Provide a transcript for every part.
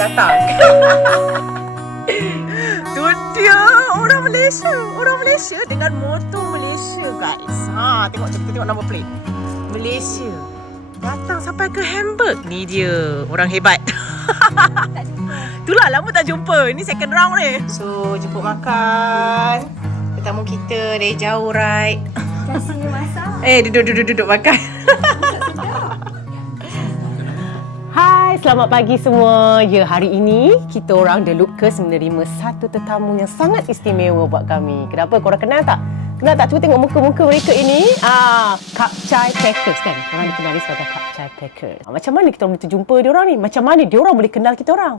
datang. Tu dia orang Malaysia dengan motor Malaysia guys. Tengok kita tengok number plate. Malaysia. Datang sampai ke Hamburg. Ni dia orang hebat. Itulah lama tak jumpa. Ini second round ni. So jemput makan. Tetamu kita dari jauh right. Kasih masak. Duduk makan. Hai, selamat pagi semua. Ya, hari ini kita orang The Lucas menerima satu tetamu yang sangat istimewa buat kami. Kenapa? Korang kenal tak? Kenal tak? Cuba tengok muka-muka mereka ini. Kapcai Packers kan? Korang dikenali sebagai Kapcai Packers. Macam mana kita boleh terjumpa diorang ni? Macam mana diorang boleh kenal kita orang?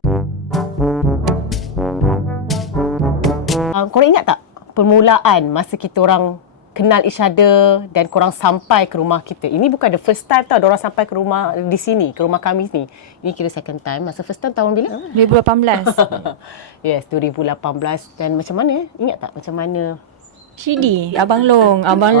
Korang ingat tak permulaan masa kita orang kenal each other dan korang sampai ke rumah kita? Ini bukan the first time tau diorang sampai ke rumah di sini, ke rumah kami ni. Ini kira second time. Masa first time tahun bila? 2018. Yes, 2018. Dan macam mana? Ingat tak macam mana? Shidi, Abang Long Abang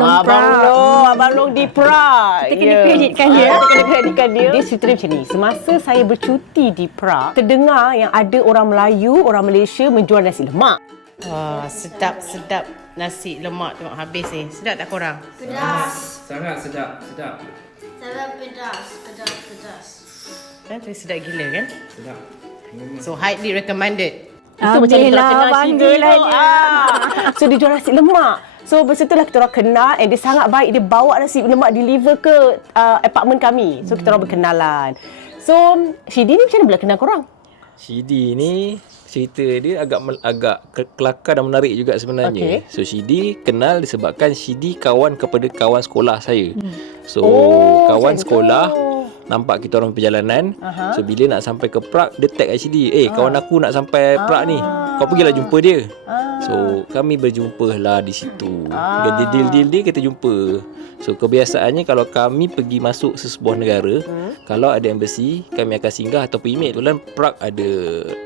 Long di Prague. Kita kena kreditkan dia. Kita kena kreditkan dia. Dia cerita macam ni. Semasa saya bercuti di Prague, terdengar yang ada orang Melayu, orang Malaysia menjual nasi lemak. Sedap nasi lemak tengok habis ni. Sedap tak korang? Sangat sedap. Sangat pedas. Kan sedap gila kan? Sedap. So highly recommended. Alhamdulillah, banggalah dia. So dia jual nasi lemak. So masa tu lah kita orang kenal and dia sangat baik. Dia bawa nasi lemak deliver ke apartment kami. So kita orang berkenalan. So Shidi ni macam mana boleh kenal korang? Shidi ni cerita dia agak kelakar dan menarik juga sebenarnya. Okay. So Shidi kenal disebabkan Shidi kawan kepada kawan sekolah saya. So kawan sekolah nampak kita orang perjalanan. So bila nak sampai ke Prague, dia tag Shidi, kawan aku nak sampai Prague ni, kau pergilah jumpa dia. So kami berjumpa lah di situ. Dia deal dia kita jumpa. So kebiasaannya kalau kami pergi masuk sesebuah negara, kalau ada embassy, kami akan singgah ataupun email. Kebetulan Prague ada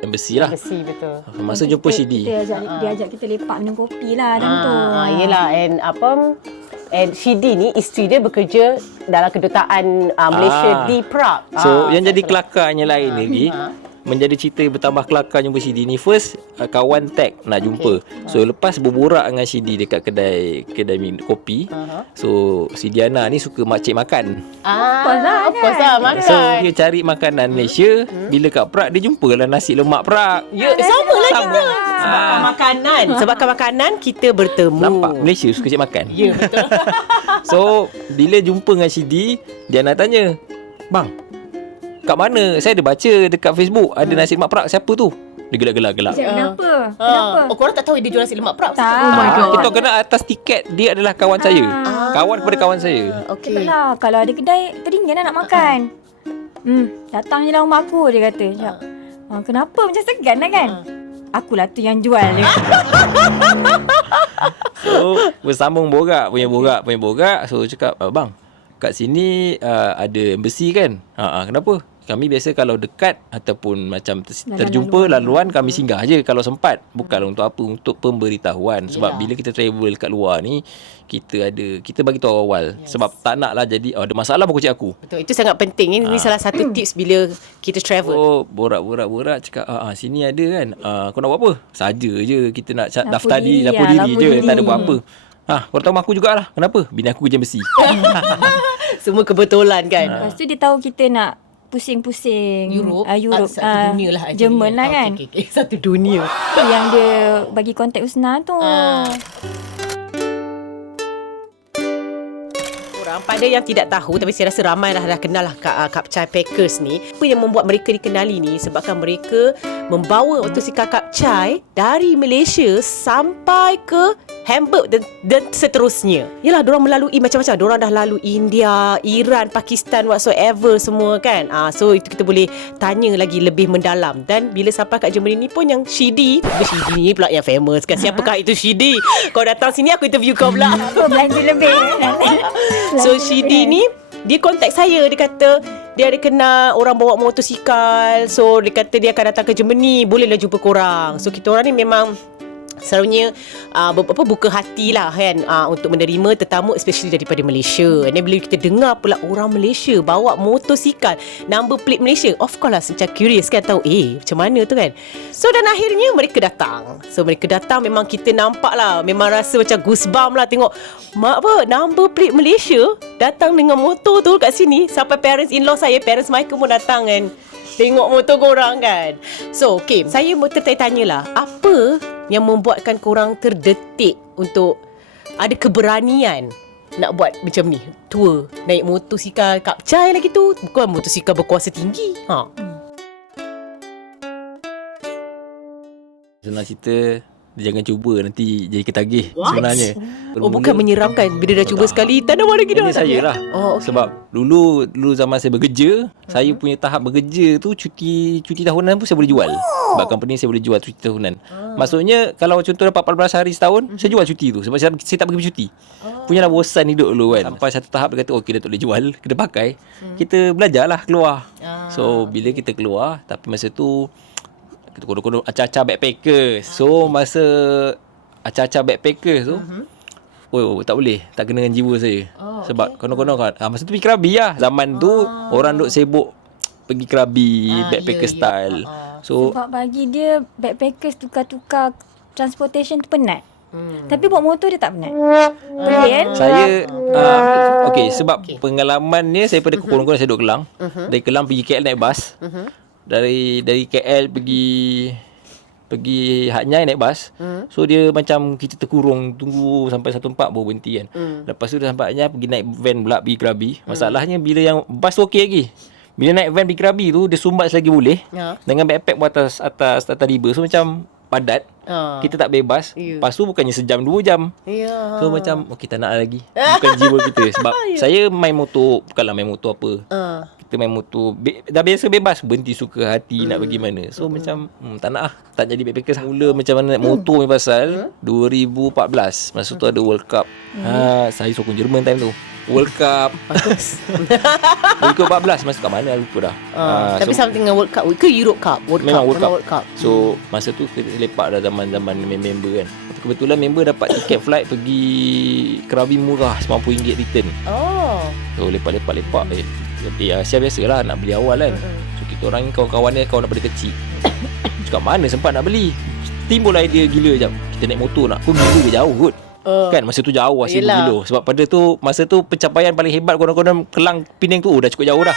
embassy lah. Embassy, betul. Masa jumpa Shidi, Dia ajak kita lepak minum kopi lah dalam tu. Yelah, and Shidi ni isteri dia bekerja dalam kedutaan Malaysia di Prague. So yang jadi kelakarnya lain lagi, menjadi cerita bertambah kelakar jumpa Shidi ni. First kawan tag nak jumpa. So lepas berborak dengan Shidi dekat kedai minum kopi, so si Diana ni suka makcik makan. Makan. So dia cari makanan Malaysia. Bila kat Prague dia jumpalah nasi lemak Prague. Ya, sama lah kita. Sebabkan makanan kita bertemu. Nampak Malaysia suka cik makan. Ya, betul. So bila jumpa dengan Shidi, Diana tanya, "Bang, kat mana? Saya ada baca dekat Facebook ada nasi lemak Prague. Siapa tu?" Dia gelak-gelak. Kenapa? Korang tak tahu dia jual nasi lemak Prague? Tak. Oh my God. Kita kena atas tiket. Dia adalah kawan saya. Kawan kepada kawan saya. Okay. Cepatlah, kalau ada kedai teringin nak makan. Datang je lah rumah aku, dia kata. Kenapa? Macam segan lah kan? Akulah tu yang jual dia. So bersambung borak. So cakap, "Bang, kat sini ada embassy kan? Kenapa? Kami biasa kalau dekat ataupun macam terjumpa laluan kami singgah je kalau sempat. Bukanlah untuk apa, untuk pemberitahuan. Sebab bila kita travel kat luar ni, kita bagi tahu awal. Sebab tak naklah jadi ada masalah baru cakap aku. Betul, itu sangat penting. Ini salah satu tips bila kita travel. Oh, borak cakap sini ada kan. Kau nak buat apa? Saja je kita nak daftar diri, lapor diri je, tak ada buat apa. Korang tahu aku jugalah. Kenapa? Bini aku kerja besi. Semua kebetulan kan. Lepas tu dia tahu kita nak pusing-pusing Europe. Satu dunia lah. Jerman lah kan. Okay. Satu dunia. Yang dia bagi kontak Usna tu. Pada yang tidak tahu, tapi saya rasa ramai dah kenal lah Kapcai Packers ni. Apa yang membuat mereka dikenali ni sebabkan mereka membawa motosikal Kapcai dari Malaysia sampai ke Hamburg dan seterusnya. Yalah, diorang melalui macam-macam. Diorang dah lalu India, Iran, Pakistan, whatsoever semua kan. So itu kita boleh tanya lagi lebih mendalam. Dan bila sampai kat Germany ni pun yang Shidi ni pula yang famous kan. Siapakah itu Shidi? Kau datang sini aku interview kau pula. Belanja lebih. So Shidi ni dia kontak saya. Dia kata dia ada kenal orang bawa motosikal. So dia kata dia akan datang ke Germany, bolehlah jumpa korang. So kita orang ni memang selalunya buka hati lah kan untuk menerima tetamu especially daripada Malaysia. Dan bila kita dengar pula orang Malaysia bawa motosikal number plate Malaysia, of course lah macam curious kan, tahu macam mana tu kan. So dan akhirnya mereka datang. Memang kita nampak lah, memang rasa macam goosebump lah tengok number plate Malaysia datang dengan motor tu kat sini. Sampai parents-in-law saya, parents Michael pun datang kan, tengok motor korang kan. So okay, saya mau tertanya lah, apa yang membuatkan korang terdetik untuk ada keberanian nak buat macam ni, tour naik motosikal kapcai lagi tu, bukan motosikal berkuasa tinggi. Senang cerita, jangan cuba nanti jadi ketagih. Sebenarnya bukan menyeramkan. Bila dah cuba sekali, tak ada lagi dah. Ini saya lah. Okay. Sebab dulu zaman saya bekerja, saya punya tahap bekerja tu cuti tahunan pun saya boleh jual. Sebab company saya boleh jual cuti tahunan. Maksudnya kalau contoh dapat 14 hari setahun, saya jual cuti tu sebab saya tak pergi bercuti. Punyalah bosan hidup dulu kan. Sampai satu tahap dia kata okey dah tak boleh jual, kena pakai. Kita belajarlah keluar. So bila kita keluar, tapi masa tu kita konon-konon acah-acah backpackers. So masa acah-acah backpackers tu, tak boleh, tak kena dengan jiwa saya. Sebab konon-konon kan masa tu pergi Krabi lah. Zaman tu orang duk sibuk pergi Krabi, backpacker style. So sebab bagi dia backpackers tukar-tukar transportation tu penat. Tapi bawa motor dia tak penat. Pelik kan? saya sebab pengalaman ni saya pada konon-konon saya duduk Kelang. Dari Kelang pergi KL naik bas. Dari KL pergi Hat Nyai naik bas. So dia macam kita terkurung, tunggu sampai satu tempat baru berhenti kan. Lepas tu dah sampai Hat Nyai, pergi naik van pula pergi Krabi. Masalahnya bila yang bas tu okey lagi, bila naik van pergi Krabi tu dia sumbat selagi boleh. Dengan backpack atas river. So macam padat. Kita tak bebas. Lepas tu bukannya sejam 2 jam. So macam tak nak lagi. Bukan jiwa kita. Sebab saya main motor, bukanlah main motor apa. Kita main motor dah biasa bebas, berhenti suka hati nak pergi mana. So macam tak nak lah, tak jadi backpackers. Mula macam mana naik motor ni pasal 2014 masa tu ada World Cup. Saya sokong Jerman time tu. World Cup bagus. 2014 masa kat mana lupa dah. Tapi something dengan World Cup ke Europe Cup? World Cup. So masa tu kita lepak dah zaman member kan. Kebetulan member dapat tiket flight pergi Krabi murah RM90 return. So lepak biasalah nak beli awal kan. So kita orang ni kawan-kawan daripada kecil. Cakap mana sempat nak beli. Timbul idea gila jap. Kita naik motor nak. Kau gila ke jauh kot. Kan masa tu jauh lah 1000 kilo. Sebab pada tu masa tu pencapaian paling hebat konon-konon Kelang Penang tu dah cukup jauh dah.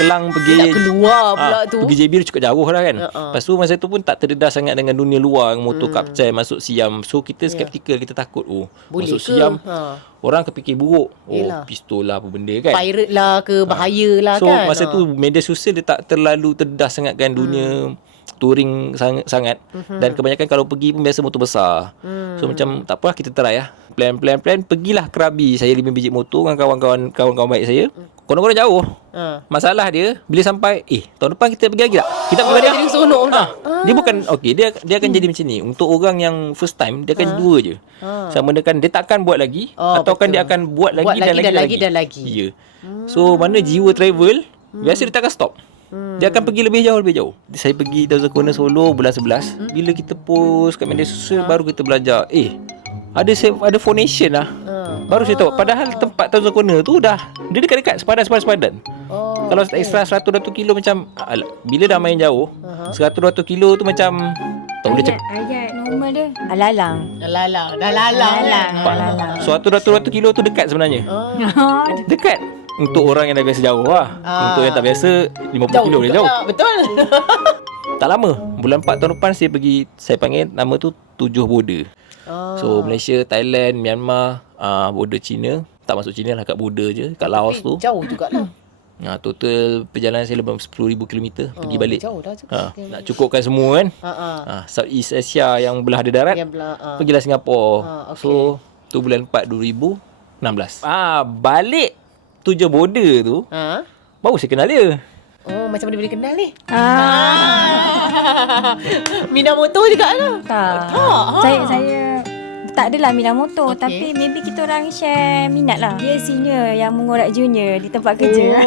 Kelang pergi nak keluar pula tu. Pergi JB cukup jauh dah kan. Lepas tu masa tu pun tak terdedah sangat dengan dunia luar, motor kapcai masuk Siam. So kita skeptikal, kita takut boleh masuk ke? Siam. Orang kepikir buruk. Pistol lah apa benda kan. Pirate lah ke, bahaya lah so, kan. So masa tu media sosial dia tak terlalu terdedah sangat kan dunia touring sangat. Dan kebanyakan kalau pergi pun biasa motor besar. So macam tak apalah, kita try lah. Plan pergilah Krabi. Saya 5 biji motor dengan kawan-kawan baik saya. Konon-konon jauh. Masalah dia bila sampai tahun depan kita pergi lagi tak? Kita pergi balik. Jadi seronok pula. Dia bukan dia akan jadi macam ni. Untuk orang yang first time dia akan dua je. Sama dia takkan buat lagi ataukah dia akan buat lagi dan lagi. Ya. So mana jiwa travel biasa dia takkan stop. Dia akan pergi lebih jauh. Saya pergi Thousand Corner Solo bulan 11. Bila kita post kat media sosial baru kita belajar ada phonation lah. Baru saya tahu. Padahal tempat Thousand Corner tu dia dekat-dekat sepadan. Kalau extra 100-200 kilo macam bila dah main jauh 100-200 kilo tu macam tak boleh cakap. Ayat normal dia Alalang. So 100-200 kilo tu dekat sebenarnya. Dekat untuk orang yang dah biasa jauh lah. Untuk yang tak biasa 50 kilo dia jauh. Betul. Tak lama, bulan 4 tahun depan saya panggil nama tu 7 border. So Malaysia, Thailand, Myanmar, border China. Tak masuk China lah, kat border je, kat Laos tu. Jauh jugalah. Total perjalanan saya lebih 10,000 km pergi balik. Jauh dah juga. Nak cukupkan semua kan. Southeast Asia yang belah ada darat. Pergilah Singapura. So tu bulan 4 2016. Balik 7 border tu. Baru saya kenal dia. Macam mana boleh kenal ni? Minat motor juga lah. Saya tak adalah minat motor, tapi maybe kita orang share minat lah. Dia senior yang mengorak junior di tempat kerja.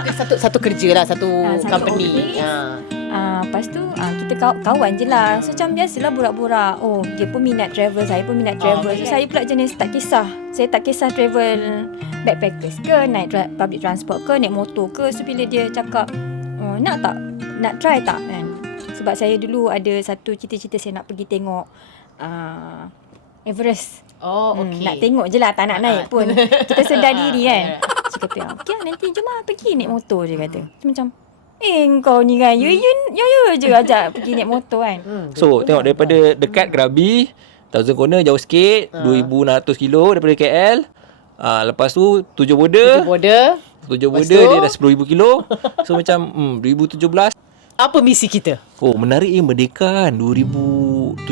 Okey, satu kerja lah, satu company. Lepas tu kita kawan je lah. So macam biasalah borak-borak. Oh, dia pun minat travel, saya pun minat travel. So saya pula jenis tak kisah. Saya tak kisah travel backpackers ke, naik public transport ke, naik motor ke. So bila dia cakap, nak tak? Nak try tak? Kan? Sebab saya dulu ada satu cita-cita saya nak pergi tengok Everest. Oh, okey. Nak tengok je lah, tak nak naik pun. Kita sedar diri kan. So kata, okey lah, nanti jom lah pergi naik motor je kata. So, macam kau ni kan, you je ajak pergi naik motor kan. So tengok daripada dekat Krabi, Thousand Corner jauh sikit, 2,600 kilo daripada KL. Lepas tu Tujuh Border dia dah 10,000 kilo. So macam 2017. Apa misi kita? Oh, menarik Merdeka kan. 2017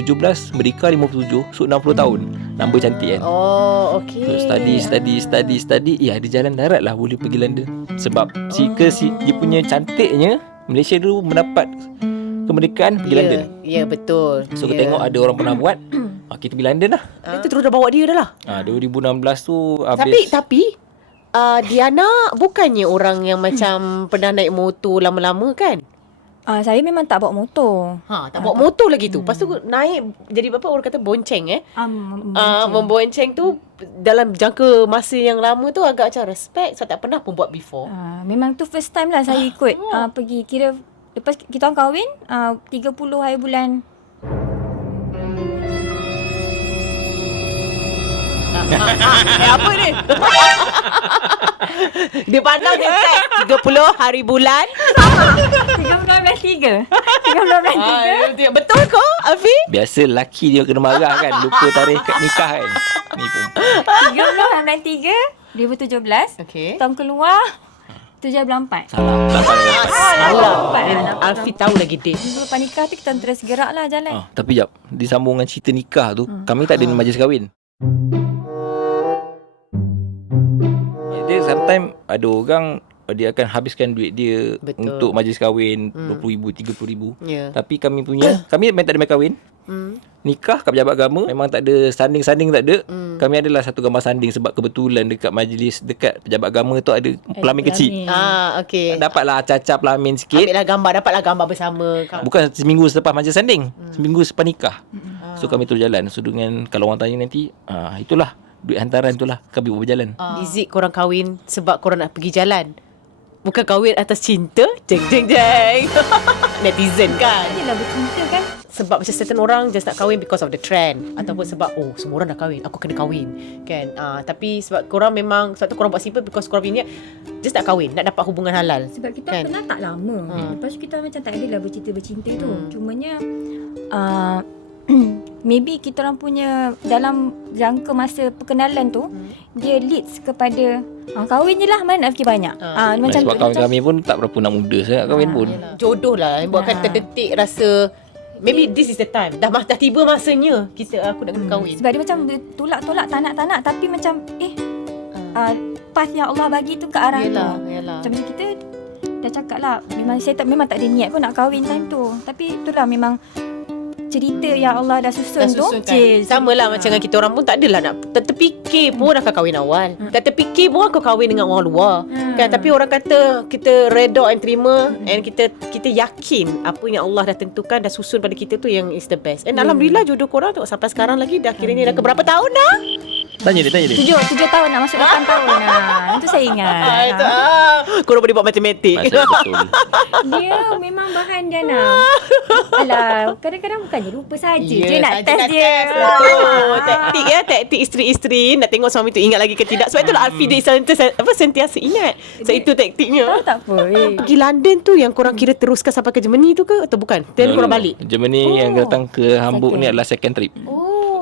Merdeka 57. So 60 tahun. Number cantik kan. Oh, okey. So, study. Ya, ada jalan darat lah boleh pergi London. Sebab dia punya cantiknya, Malaysia dulu mendapat kemerdekaan pergi London. Ya, betul. So kita tengok ada orang pernah buat. Kita pergi London lah. Kita terus dah bawa dia dah lah. 2016 tu habis. Tapi Diana bukannya orang yang macam pernah naik motor lama-lama kan? Saya memang tak bawa motor. Tak bawa motor lagi tu. Lepas tu naik jadi apa orang kata bonceng membonceng tu dalam jangka masa yang lama tu agak macam respect sebab tak pernah pun buat before. Memang tu first time lah saya ikut pergi. Kira lepas kita orang kahwin 30 hari bulan. Apa ni? Dia pandang dia tag 30 hari bulan 13 Betul ko Afi? Biasa lelaki dia kena marah kan, lupa tarikh nikah kan. Ni pun 30 2017. Okey. Tahun keluar 7 bulan 4. Salah. Alfi tahu lagi date. Lepas nikah tu kita terus gerak lah jalan. Tapi jap, disambung dengan cerita nikah tu, kami tak ada majlis kahwin. Dia sometimes ada orang dia akan habiskan duit dia untuk majlis kahwin 20,000, 30,000. Tapi kami punya kami memang tak ada majlis kahwin. Nikah kat pejabat agama memang tak ada sanding tak ada. Kami adalah satu gambar sanding sebab kebetulan dekat majlis dekat pejabat agama tu ada pelamin kecil. Okey. Dapatlah acah-acah pelamin sikit. Dapatlah gambar bersama. Bukan seminggu selepas majlis sanding, seminggu selepas nikah. So kami terus jalan. So dengan kalau orang tanya nanti, itulah duit hantaran itulah kami buat berjalan. Is it korang kahwin sebab korang nak pergi jalan? Bukan kahwin atas cinta? Jeng. Netizen kan? Yelah bercinta kan. Sebab macam certain orang just nak kahwin because of the trend. Ataupun sebab semua orang dah kahwin, aku kena kahwin kan. Tapi sebab korang memang, sebab tu korang buat simple because korang punya just nak kahwin, nak dapat hubungan halal. Sebab kita pernah tak lama. Lepas tu kita macam tak adalah bercinta-bercinta tu. Cumanya maybe kita orang punya dalam jangka masa perkenalan tu dia leads kepada kahwin je lah, mana nak fikir banyak. Macam sebab kawan kami pun tak berapa nak muda saya nak kahwin pun. Jodoh lah yang buatkan terdetik rasa maybe this is the time. Dah tiba masanya aku nak kena kahwin. Sebab dia macam tolak-tolak tak nak tapi macam path yang Allah bagi tu ke arah tu. Macam kita dah cakap lah, memang saya memang tak ada niat pun nak kahwin time tu. Tapi itulah memang cerita yang Allah dah susun tu. Sama lah macam dengan kita orang pun tak adalah nak terfikir pun akan kahwin awal. Tak terfikir pun aku kahwin dengan orang luar. Kan, tapi orang kata kita redha and terima and kita yakin apa yang Allah dah tentukan, dah susun pada kita tu yang is the best. And alhamdulillah jodoh korang tu sampai sekarang lagi dah kiranya dah keberapa tahun dah? Tanya dia. 7 tahun nak masuk 8 tahun lah. Itu saya ingat. Korang boleh buat matematik. Betul. Dia memang bahan dia nak. Alah, kadang-kadang bukannya lupa saja je nak test dia. Betul. Taktik isteri-isteri nak tengok suami tu ingat lagi ke tidak. Sebab itulah Alfi dia sentiasa ingat. Sebab itu taktiknya. Tahu tak apa. Pergi London tu yang korang kira teruskan sampai ke Germany tu ke atau bukan? Dan korang balik. Germany yang datang ke Hamburg ni adalah second trip.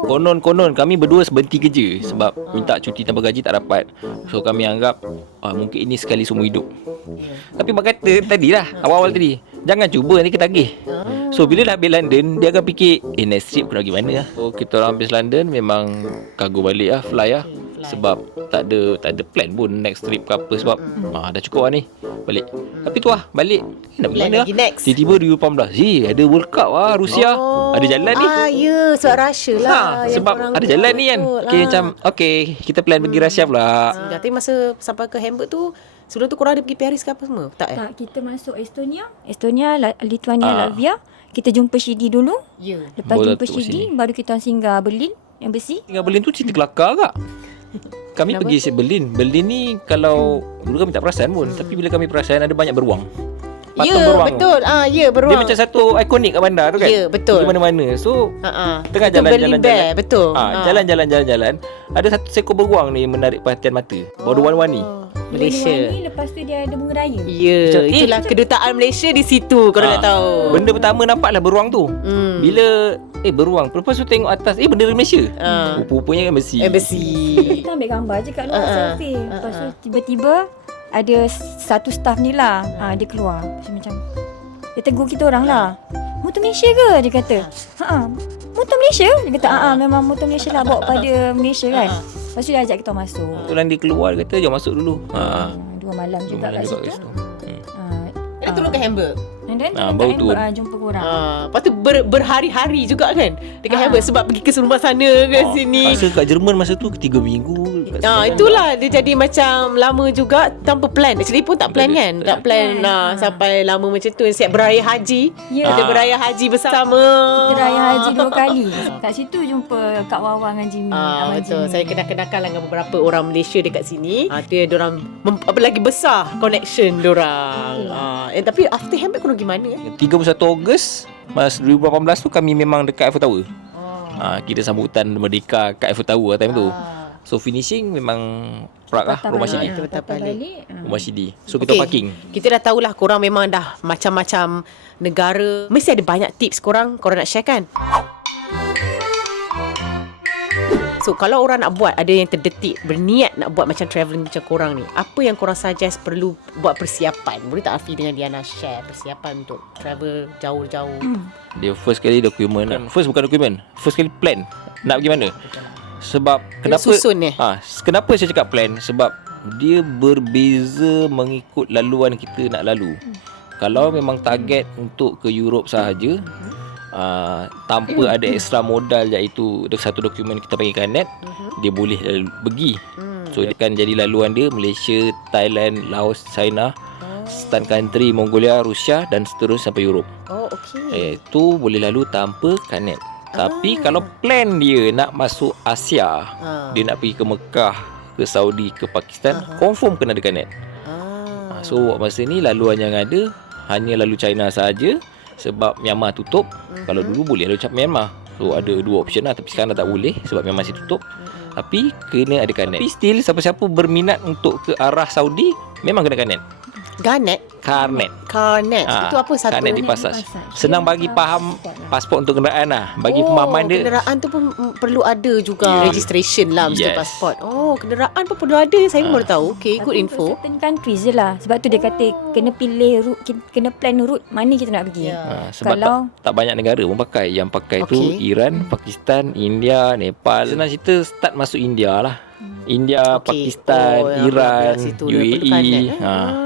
Konon kami berdua berhenti kerja sebab minta cuti tanpa gaji tak dapat. So kami anggap mungkin ini sekali seumur hidup. Tapi mak kata tadilah awal-awal tadi, jangan cuba nanti ketagih. So bila dah habis London, dia akan fikir next trip aku nak pergi mana lah. So kita orang habis London memang cargo balik lah, fly lah. Sebab tak ada plan pun next trip ke apa sebab dah cukup lah ni. balik. Tapi tu lah, balik nak pergi Plan mana lagi next. Tiba-tiba 2018 ada World Cup lah Rusia. Ada jalan ni. Ya, sebab Russia lah. yang Sebab korang ada buat. jalan ni kan. Betul. Okay, macam okay, kita plan pergi Rusia pula. Singgah. Tapi masa sampai ke Hamburg tu, sebelum tu korang ada pergi Paris ke apa semua? Tak Tak, kita masuk Estonia, Lithuania, Ah. Latvia. Kita jumpa Shidi dulu. Ya. Lepas Baru jumpa datuk Shidi, sini. baru kita singgah Berlin, embassy. Tinggal Berlin tu cerita kelakar agak. Kami Kenapa? pergi Berlin. Berlin ni kalau dulu kami tak perasan pun, tapi bila kami perasan ada banyak beruang. Patung Ya, beruang. betul. Ya, beruang. Dia macam satu ikonik kat bandar tu kan. Ya, betul. Pergi mana-mana. So tengah Itu Berlin jalan-jalan. Bear, betul. Jalan-jalan. Ada satu seekor beruang ni menarik perhatian mata. Berwarna-warni. Malaysia. Warna-warni, lepas tu dia ada bunga raya. Ya, Macam, itulah kedutaan Malaysia di situ. Korang nak tahu. Benda pertama nampaklah beruang tu. Bila beruang, lepas tu tengok atas bendera Malaysia. Rupa-rupanya kan besi. Embassy. Kita ambil gambar je kat luar selfie. Lepas tu tiba-tiba ada satu staff ni lah. Dia keluar. Macam dia tegur kita orang lah. Motor Malaysia ke? Dia kata. Motor Malaysia? Dia kata, memang motor Malaysia lah. Bawa pada Malaysia kan. Lepas tu dia ajak kita masuk. Kebetulan dia keluar, dia kata jom masuk dulu. 2 malam juga kat situ. Kita turun ke Hamburg. And then baru tu. jumpa korang. Lepas tu berhari-hari juga kan dekat Hamburg sebab pergi ke rumah sana ke sini. Masa kat Jerman masa tu 3 minggu kat sana. Itulah dia jadi macam lama juga tanpa plan. Actually pun tak plan kan. Tak plan sampai lama macam tu. Siap beraya haji. Ya. Kita beraya haji bersama. Kita raya haji 2 kali. Kat situ jumpa Kak Wawa dengan Jimmy. Abang Betul. Jimmy. Saya kenal-kenalkan lah dengan beberapa orang Malaysia dekat sini. Diorang apa lagi besar connection diorang. Tapi after Hamburg korang pergi mana? 31 Ogos Masa 2018 tu kami memang dekat Eiffel Tower. Kita sambutan merdeka kat Eiffel Tower time tu. So finishing memang Prague lah, rumah Shidi. Patah balik. Rumah Shidi. So kita parking. Kita dah tahulah korang memang dah macam-macam negara. Mesti ada banyak tips korang nak share kan? So kalau orang nak buat, ada yang terdetik berniat nak buat macam travelling macam korang ni, apa yang korang suggest perlu buat persiapan? Boleh tak Afi dengan Diana share persiapan untuk travel jauh-jauh? Dia first kali dokumen. First bukan dokumen, first kali plan nak pergi mana. Sebab kenapa susun ni? Kenapa saya cakap plan? Sebab dia berbeza mengikut laluan kita nak lalu. Kalau memang target untuk ke Europe sahaja, tanpa ada extra modal, iaitu satu dokumen kita panggil kanet, dia boleh pergi. So dia akan jadi laluan dia Malaysia, Thailand, Laos, China, Stan country, Mongolia, Rusia dan seterusnya sampai Europe. Oh, okey. Itu boleh lalu tanpa kanet. Tapi kalau plan dia nak masuk Asia, dia nak pergi ke Mekah, ke Saudi, ke Pakistan, confirm kena ada kanet. So masa ni laluan yang ada hanya lalu China saja. Sebab Myanmar tutup. Kalau dulu boleh lalu Myanmar. So ada 2 option lah. Tapi sekarang dah tak boleh sebab Myanmar masih tutup. Tapi kena ada kanet. Tapi still siapa-siapa berminat untuk ke arah Saudi, memang kena kanet. Karnet. Itu apa satu? Karnet di pasar. Senang bagi faham pasport untuk kenderaan lah. Bagi pemahaman dia. Kenderaan tu pun perlu ada juga registration lah, mesti pasport. Kenderaan pun perlu ada. Saya pun baru tahu. Okay, good info. Certain countries je lah. Sebab tu dia kata kena pilih route, kena plan route mana kita nak pergi. Sebab Kalau tak banyak negara pun pakai. Yang pakai tu Iran, Pakistan, India, Nepal. Senang cerita start masuk India lah. India, Pakistan, Iran, UAE.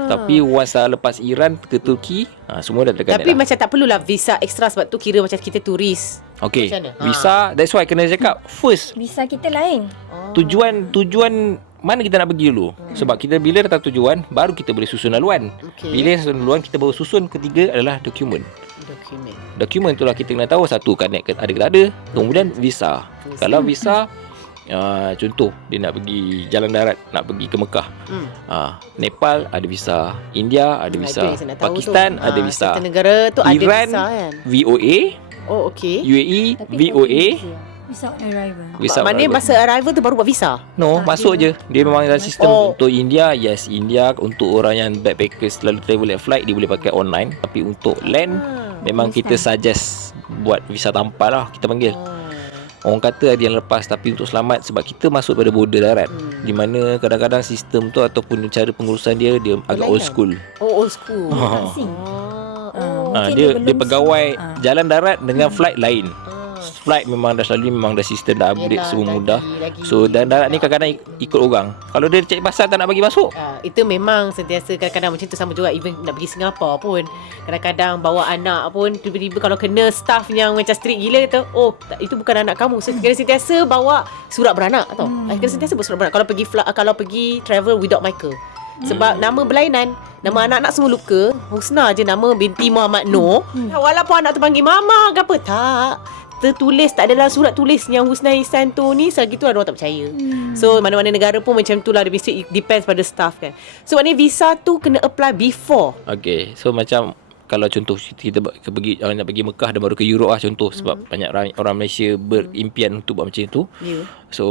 Tapi once lepas Iran ke Turki, semua dah dekat. Tapi macam tak perlulah visa ekstra sebab tu kira macam kita turis. Okay, visa, that's why kena cakap first. visa kita lain. Tujuan mana kita nak pergi dulu. Sebab kita bila datang tujuan, baru kita boleh susun laluan. Bila susun laluan, kita baru susun ketiga adalah dokumen. Dokumen itulah kita kena tahu, satu kanet ada ke tak ada. Kemudian visa. Kalau visa, contoh dia nak pergi jalan darat, nak pergi ke Mekah, Nepal ada visa, India ada visa, Pakistan ada visa, satu negara tu ada Iran visa kan. VOA, UAE VOA, Visa on arrival. Maknanya masa arrival tu baru buat visa. No, masuk je. Dia memang ada sistem. Untuk India, yes, India untuk orang yang backpackers selalu travel at flight, dia boleh pakai online. Tapi untuk land, memang kita suggest buat visa tampal lah, kita panggil. Orang kata ada yang lepas, tapi untuk selamat, sebab kita masuk pada border darat, di mana kadang-kadang sistem tu ataupun cara pengurusan dia agak old school. Old school. Dia pegawai jalan darat dengan flight lain. flight memang dah sistem dah upgrade, Yelah, semua mudah. lagi. So darat ni kadang-kadang ikut orang. Kalau dia cari pasal tak nak bagi masuk, Itu memang sentiasa kadang-kadang macam tu, sama juga even nak pergi Singapura pun. Kadang-kadang bawa anak pun tiba-tiba kalau kena staff yang macam strict gila kata, oh itu bukan anak kamu. So kena sentiasa bawa surat beranak tau. Kena sentiasa bawa surat beranak kalau pergi travel without Michael. Sebab nama berlainan, nama anak-anak semua luka. Husna je nama binti Muhammad Noor. Walaupun anak tu panggil mama ke apa, tak tertulis, tak adalah surat tulis yang Husna Ihsan tu ni, selagi tu orang tak percaya. So mana-mana negara pun macam tu lah, dia mesti depends pada staff kan. So maknanya visa tu kena apply before. okay. So macam kalau contoh kita pergi nak pergi Mekah dan baru ke Europe lah contoh, sebab banyak orang Malaysia berimpian untuk buat macam tu. So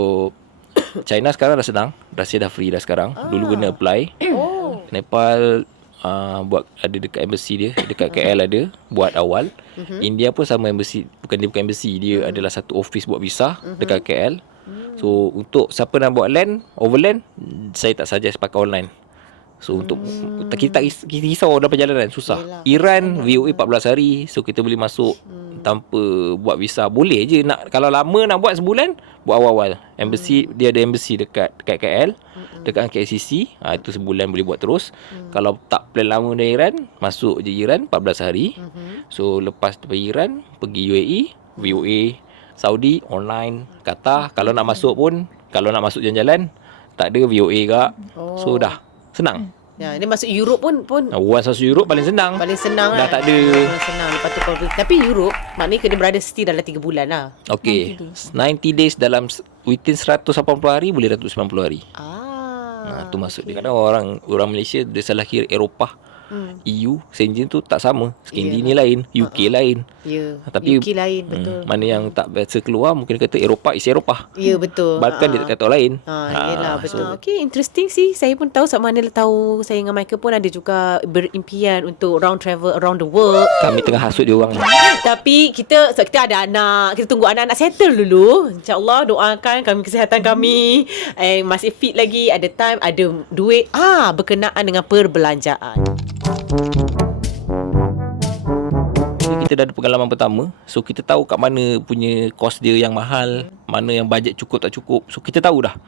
China sekarang dah senang, dah free dah sekarang. Dulu kena apply. Nepal buat ada dekat embassy dia, dekat KL ada buat awal. India pun sama embassy, bukan embassy, dia adalah satu office buat visa dekat KL. So untuk siapa nak buat overland, saya tak suggest pakai online. So untuk kita risau dalam perjalanan susah. Iran VOA 14 hari, so kita boleh masuk tanpa buat visa. Boleh je nak, kalau lama nak buat sebulan, buat awal-awal. Embassy dia ada embassy dekat KL, dekat KLCC. Itu sebulan boleh buat terus. Kalau tak plan lama dari Iran, masuk je Iran 14 hari. So lepas daripada Iran pergi UAE, VOA, Saudi online, Qatar. Kalau nak masuk pun, kalau nak masuk jalan-jalan, tak ada VOA kak. So dah senang. Ya, dia masuk Europe pun Once masuk Europe paling senang. paling senang Dah lah. tak ada. Paling senang. Lepas tu kalau, tapi Europe maknanya kena berada still dalam 3 bulan lah. Okay, 90 days dalam within 180 hari boleh 190 hari. Tu maksud dia. Kadang orang Malaysia dia salah kira Eropah. EU, Schengen tu tak sama. Schengen ni lain, UK lain. Ya. Tapi UK lain, betul. mana yang tak biasa keluar, mungkin kata Eropah is Eropah. Ya, betul. Balkan dia tak kata lain. Yelah, betul. Okay, interesting sih. Saya pun tahu, sama mana tahu saya dengan Michael pun ada juga berimpian untuk round travel around the world. Kami tengah hasut dia orang ni. Tapi kita ada anak, kita tunggu anak-anak settle dulu. InsyaAllah doakan kami, kesihatan kami masih fit lagi, ada time, ada duit berkenaan dengan perbelanjaan. Kita dah ada pengalaman pertama, so kita tahu kat mana punya kos dia yang mahal, mana yang bajet cukup tak cukup. So kita tahu dah.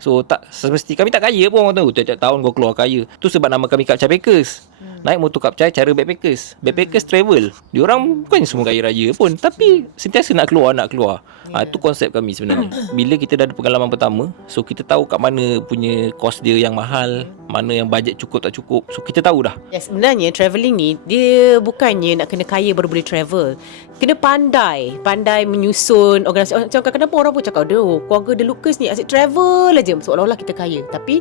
So tak semesti kami tak kaya pun, orang tahu tiap-tiap tahun kau keluar kaya. Tu sebab nama kami Kapcai Packers. Naik motor Kapcai cara backpackers. Backpackers travel. Diorang bukan semua kaya raya pun, tapi sentiasa nak keluar. Itu konsep kami sebenarnya. Bila kita dah ada pengalaman pertama, so kita tahu kat mana punya kos dia yang mahal, mana yang bajet cukup tak cukup. So kita tahu dah. Ya, sebenarnya travelling ni dia bukannya nak kena kaya baru boleh travel. Kena pandai menyusun organisasi. Macam kadang-kadang orang pun cakap, keluarga The Lucas ni asyik travel aja, seolah-olah kita kaya. Tapi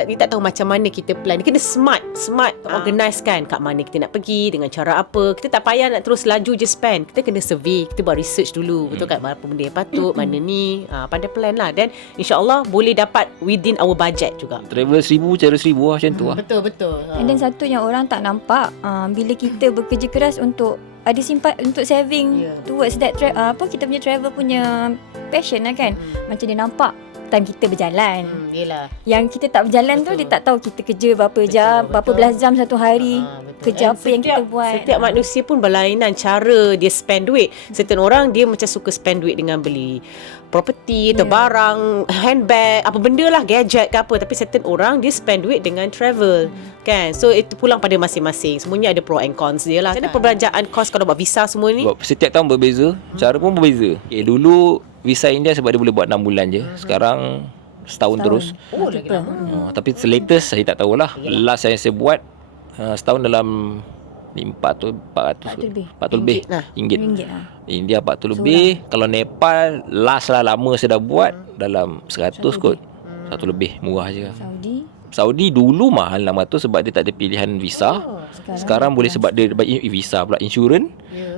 kita tak tahu macam mana kita plan. Dia kena smart organize kan, kat mana kita nak pergi, dengan cara apa. Kita tak payah nak terus laju je spend. Kita kena survey, kita buat research dulu, betul kan, apa benda yang patut, mana ni, pandai plan lah. Dan insyaAllah boleh dapat within our budget juga. Travel 1,000 cara 1,000 lah, macam tu lah. Betul. And then satu yang orang tak nampak, bila kita bekerja keras untuk ada simpan untuk saving towards that kita punya travel punya passion lah kan. Macam dia nampak time kita berjalan. Yelah. Yang kita tak berjalan tu, dia tak tahu kita kerja berapa jam, berapa belas jam satu hari. Kerja apa yang kita buat. Setiap manusia pun berlainan cara dia spend duit. Certain orang dia macam suka spend duit dengan beli property atau barang, handbag, apa benda lah, gadget ke apa. Tapi certain orang dia spend duit dengan travel. Kan? So itu pulang pada masing-masing. Semuanya ada pro and cons dia lah. Macam mana perbelanjaan kos kalau buat visa semua ni? Setiap tahun berbeza, cara pun berbeza. Dulu visa India sebab dia boleh buat 6 bulan je. Sekarang setahun terus. Oh, lagi lama. Tapi latest saya tak tahulah. Last yang saya buat setahun dalam 400 lebih ringgit. India 400 lebih. Kalau Nepal last lah lama saya dah buat dalam 100 kot. 100 lebih, murah je. Saudi dulu mahal 600 sebab dia tak ada pilihan visa. Sekarang boleh sebab dia visa pula, insurans.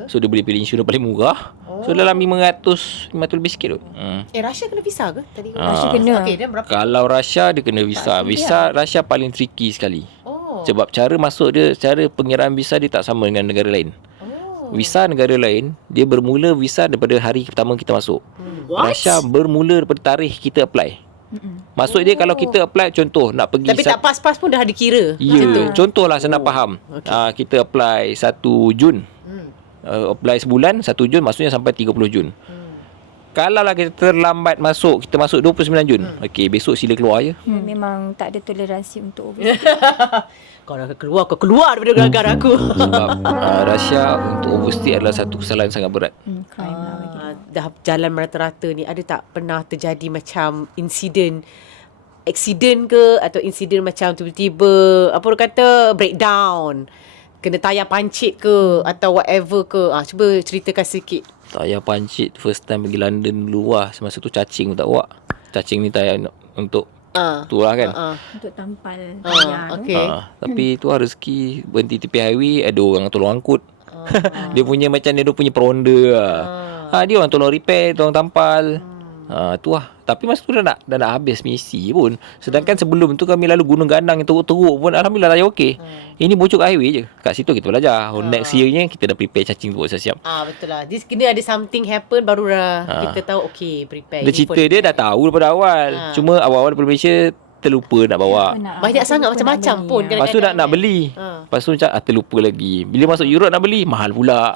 So dia boleh pilih insurans paling murah. So dalam 500 lebih sikit kot. Russia kena visa ke tadi? Russia kena. Okay, dan berapa? Kalau Russia dia kena visa. Visa Russia paling tricky sekali. Sebab cara masuk dia, cara pengiraan visa dia tak sama dengan negara lain. Visa negara lain, dia bermula visa daripada hari pertama kita masuk. Russia bermula daripada tarikh kita apply. Maksud dia kalau kita apply, contoh nak pergi, tapi tak pas-pas pun dah dikira. Ya, contohlah senang faham. Kita apply 1 Jun. apply sebulan 1 Jun, maksudnya sampai 30 Jun. Kalau lah kita terlambat masuk, kita masuk 29 Jun. Okey, besok sila keluar je. Memang tak ada toleransi untuk overstay. Kau nak keluar, kau keluar daripada negara aku. Sebab Rasya untuk overstay adalah satu kesalahan sangat berat. Crime lah bagi. Dah jalan merata-rata ni, ada tak pernah terjadi macam accident ke, atau insiden macam tiba-tiba apa orang kata breakdown, kena tayar pancit ke atau whatever ke? Cuba ceritakan sikit. Tayar pancit first time pergi London dulu lah. Semasa tu cacing tak bawa. Cacing ni tayar untuk tu lah kan. Untuk tampal Okay. Tapi tu lah rezeki, berhenti tepi highway, ada orang tolong angkut. Dia punya macam dia punya peronda lah. Dia orang tolong repair, tolong tampal. Tu lah. Tapi masa tu dah nak habis misi pun. Sedangkan sebelum tu kami lalu Gunung Ganang yang teruk-teruk pun alhamdulillah tayar okey. Ini bocor kat highway je. Kat situ kita belajar. Next year-nya kita dah prepare cacing tu siap-siap. Betul lah. This kena ada something happen baru kita tahu okay, prepare. Dia cerita dia dah tahu daripada awal. Cuma awal-awal daripada Malaysia terlupa nak bawa. Banyak sangat macam-macam pun. Lepas tu nak beli. Lepas tu macam terlupa lagi. Bila masuk Europe nak beli, mahal pula.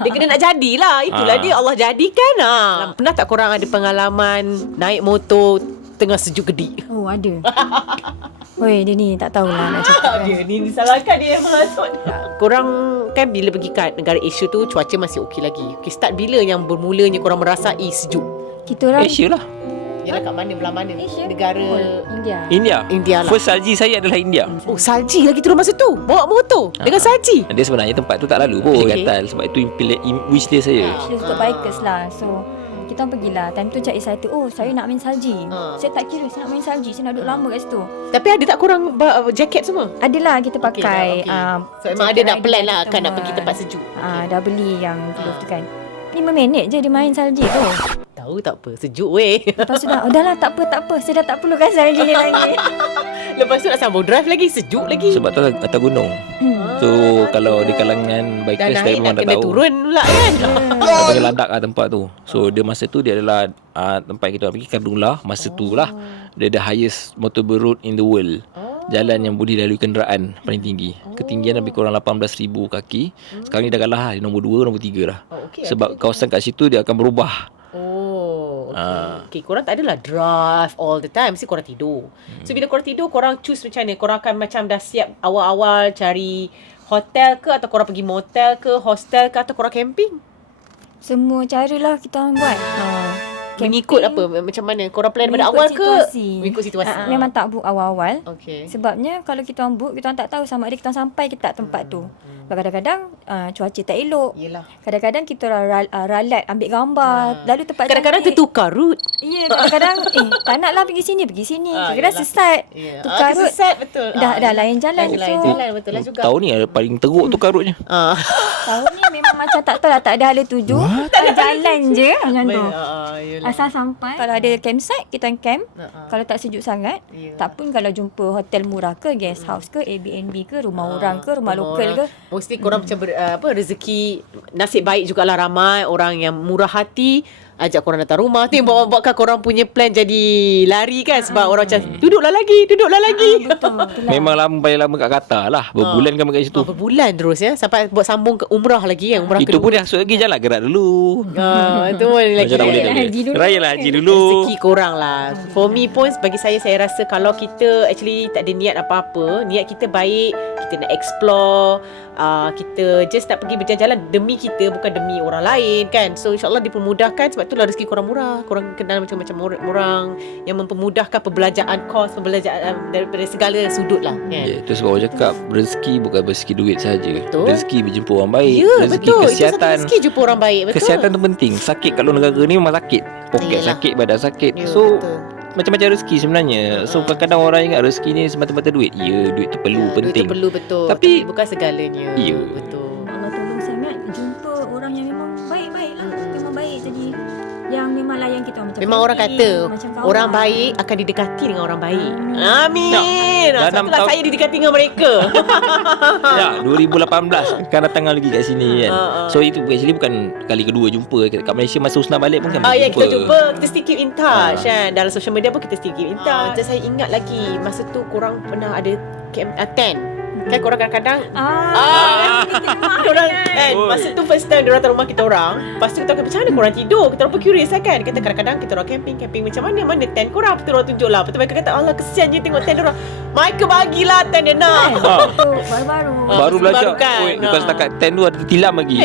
Dia kena nak jadilah. Itulah dia Allah jadikan. Pernah tak korang ada pengalaman naik motor tengah sejuk gedik? Oh, ada. Woi, dia ni tak tahulah nak cakap. Dia ni disalahkan dia yang mengasut. Korang kan bila pergi kat negara Asia tu cuaca masih okey lagi. Okay, start bila yang bermulanya korang merasai sejuk? Kita orang Asia lah. Yalah kat mana, belah mana? Asia. Negara India lah. First salji saya adalah India. Oh, salji lagi turun masa tu. Bawa motor dengan salji. Dia sebenarnya tempat tu tak lalu pun gatal. Sebab itu wish list saya. Dia untuk bikers lah. So kita orang pergilah. Time tu cak excited. Oh, saya nak main salji. Saya tak kira saya nak main salji. Saya nak duduk lama kat situ. Tapi ada tak korang jaket semua? Adalah kita pakai. So memang ada nak plan lah kan nak pergi tempat sejuk. Dah beli yang glove tu kan. 5 minit je dia main salji tu. Tahu tak apa, sejuk weh. Lepas tu dah, udahlah tak apa. Saya dah tak perlukan salji ni lagi. Lepas tu nak sambung drive lagi, sejuk lagi. Sebab tu atas gunung. So kalau di kalangan bikers saya memang dah kena tahu. turun pula kan. Dia panggil Ladakh lah tempat tu. So dia masa tu dia adalah tempat kita pergi Kardula. Masa tu lah dia the highest motorway road in the world. Jalan yang boleh dilalui kenderaan paling tinggi. Ketinggian lebih kurang 18,000 kaki. Sekarang ni dah kalah lah. Dia nombor 2, nombor 3 lah. Sebab kawasan kat situ dia akan berubah. Okay, korang tak adalah drive all the time. Mesti korang tidur. So bila korang tidur, korang choose macam mana? Korang akan macam dah siap awal-awal cari hotel ke, atau korang pergi motel ke, hostel ke, atau korang camping? Semua cara lah kita orang buat. Mengikut apa? Macam mana? Korang plan daripada awal situasi. ke? Mengikut situasi. Memang tak book awal-awal. Okay. Sebabnya kalau kita orang book, kita orang tak tahu sama ada kita orang sampai ke tak tempat tu. Kadang-kadang cuaca tak elok. Yelah. Kadang-kadang kita orang ralat ambil gambar. Lalu tempat Kadang-kadang cantik. tertukar route. Ya, kadang-kadang tak nak lah pergi sini. Kadang-kadang sesat. Tukar route. Sesat, betul. Dah lain jalan. Lain jalan, betul lah juga. Tahun ni paling teruk tu karutnya. Tahun ni memang macam tak tahu lah. Tak ada hala tuju. Jalan je macam tu. Asal sampai. Kalau ada campsite, kita camp. Kalau tak sejuk sangat. Tak pun kalau jumpa hotel murah ke, guest house ke, Airbnb ke, rumah orang ke, rumah lokal ke. Mesti korang macam rezeki, nasib baik jugalah ramai orang yang murah hati ajak korang datang rumah tu yang buatkan korang punya plan jadi lari kan. Sebab orang macam duduklah lagi. Betul. Memang paling lama kat Qatar lah. Berbulan kami kat situ. Berbulan terus ya. Sampai buat sambung ke umrah lagi kan. Umrah Itu kedua. pun dia hasut lagi. Janganlah gerak dulu. Itu pun lagi. Macam tak boleh. Raya lah haji dulu. Rezeki korang lah. For me pun bagi saya rasa kalau kita actually tak ada niat apa-apa, niat kita baik, kita nak explore, kita just nak pergi berjalan-jalan demi kita, bukan demi orang lain kan. So insyaAllah dipermudahkan. Sebab itulah rezeki korang murah. Korang kenal macam-macam orang yang mempermudahkan pembelajaran kos, pembelajaran daripada segala sudut lah kan. Itu sebab orang cakap rezeki bukan rezeki duit sahaja. Betul. Rezeki berjumpa orang baik. Ya, Rezeki betul. kesihatan. Itu satu rezeki jumpa orang baik. Betul. Kesihatan tu penting. Sakit kalau negara ni memang sakit. Poket Yelah. sakit, badan sakit. Ya, So betul. macam-macam rezeki sebenarnya. So kadang-kadang orang ingat rezeki ni semata-mata duit. Ya, duit tu perlu, Duit penting. tu perlu betul. Tapi bukan segalanya. Ya. Betul. Allah tolong sangat jumpa orang yang memang baik-baik lah. Memang baik jadi. Yang memang layan kita macam Memang orang family, kata macam kawan. orang baik akan didekati dengan orang baik. Amin. Dah Sebab 6 itulah tahun. saya didekati dengan mereka. Ya, 2018 akan datang lagi kat sini kan. So itu actually bukan kali kedua jumpa kat Malaysia. Masa Husna balik pun kami Ya, kita jumpa, kita still keep in touch kan. Dalam social media pun kita still keep in touch. Dan saya ingat lagi masa tu korang pernah ada camp tent. Kan korang kadang-kadang Korang kan masa tu first time diorang datang rumah kita orang. Lepas tu kita orang macam mana korang tidur? Kita orang pun curious lah kan. Kita kadang-kadang kita orang camping macam mana tent korang. Lepas tu orang tunjuk lah. Lepas tu mereka kata Allah kesian je tengok tent diorang. Michael bagilah tent dia nak. Baru-baru Baru belajar. kan. Oi, bukan setakat tent tu ada tilam lagi.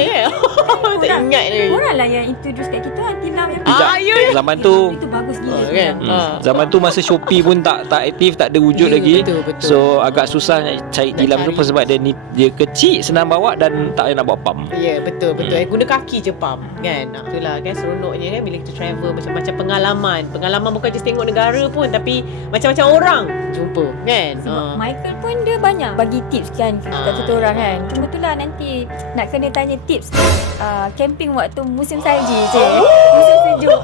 Tak ingat lagi. Korang lah yang introduce kat kita tilam yang ya. Zaman tu itu bagus gila kan. Zaman tu masa Shopee pun tak aktif, tak ada wujud Ya, lagi. betul. So agak susah nak cari tilam tu cari. sebab dia kecil, senang bawa dan tak payah nak bawa pump. Ya, betul. Guna kaki je pump kan. Itulah kan seronoknya kan bila kita travel macam-macam pengalaman bukan just tengok negara pun tapi macam-macam orang jumpa kan. Sebab Michael pun dia banyak bagi tips kan kat kita orang kan. Kebetulan nanti nak kena tanya tips camping waktu musim salji je. Musim sejuk.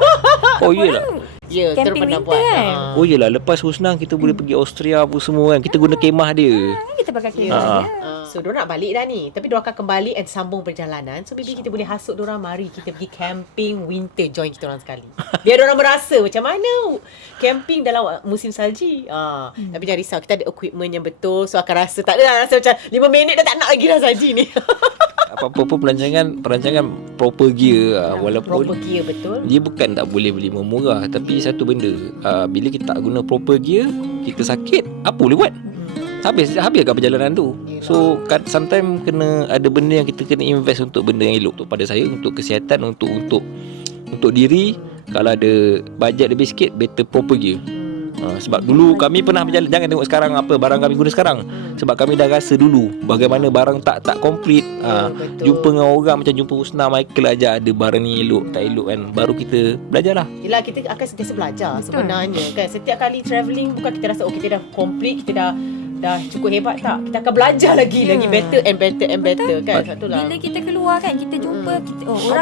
Oh iyalah. Ya, kita Camping pernah winter buat. kan? Oh iyalah, lepas Husna kita boleh pergi Austria apa semua kan. Kita guna kemah dia. Kita pakai kira dia. So diorang nak balik dah ni. Tapi diorang akan kembali and sambung perjalanan. So maybe kita boleh hasut diorang, mari kita pergi camping winter, join kita orang sekali. Biar diorang merasa macam mana camping dalam musim salji. Tapi jangan risau, kita ada equipment yang betul. So akan rasa tak ada rasa macam 5 minit dah tak nak lagi dah salji ni. Apa-apa pun perancangan proper gear. Walaupun Proper gear betul. dia bukan tak boleh beli murah, tapi satu benda, bila kita tak guna proper gear, kita sakit, apa boleh buat? Habis kat perjalanan tu. So sometimes kena ada benda yang kita kena invest untuk benda yang elok. Untuk pada saya, untuk kesihatan, untuk diri. Kalau ada bajet lebih sikit, better proper gear. Sebab dulu kami pernah berjalan, jangan tengok sekarang apa barang kami guna sekarang. Sebab kami dah rasa dulu bagaimana barang tak complete. Betul. Jumpa dengan orang macam jumpa Husna, Michael aja ada barang ni elok tak elok kan. Baru kita belajar lah. Yelah, kita akan sentiasa belajar sebenarnya kan. Setiap kali travelling bukan kita rasa kita dah complete, kita dah cukup hebat, tak. Kita akan belajar lagi better and better kan. Sebab tu lah. Bila kita keluar kan, kita jumpa Ada